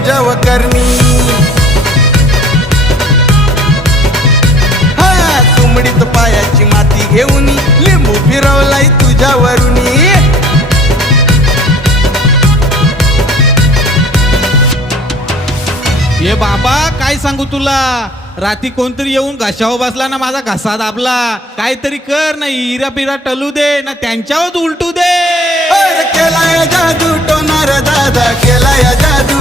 तुझ्या करणी. हा तुमडीत पायाची माती घेऊन लिंबू फिरवलाय तुझ्यावरुनी. ये बाबा काय सांगू तुला, रात्री कोणतरी येऊन घशावर बसला ना, माझा घसा दाबला. काहीतरी कर ना, इरा पिरा टलू दे ना, त्यांच्यावर उलटू दे. केलाय जादू टोनार दादा, केलाय जादू.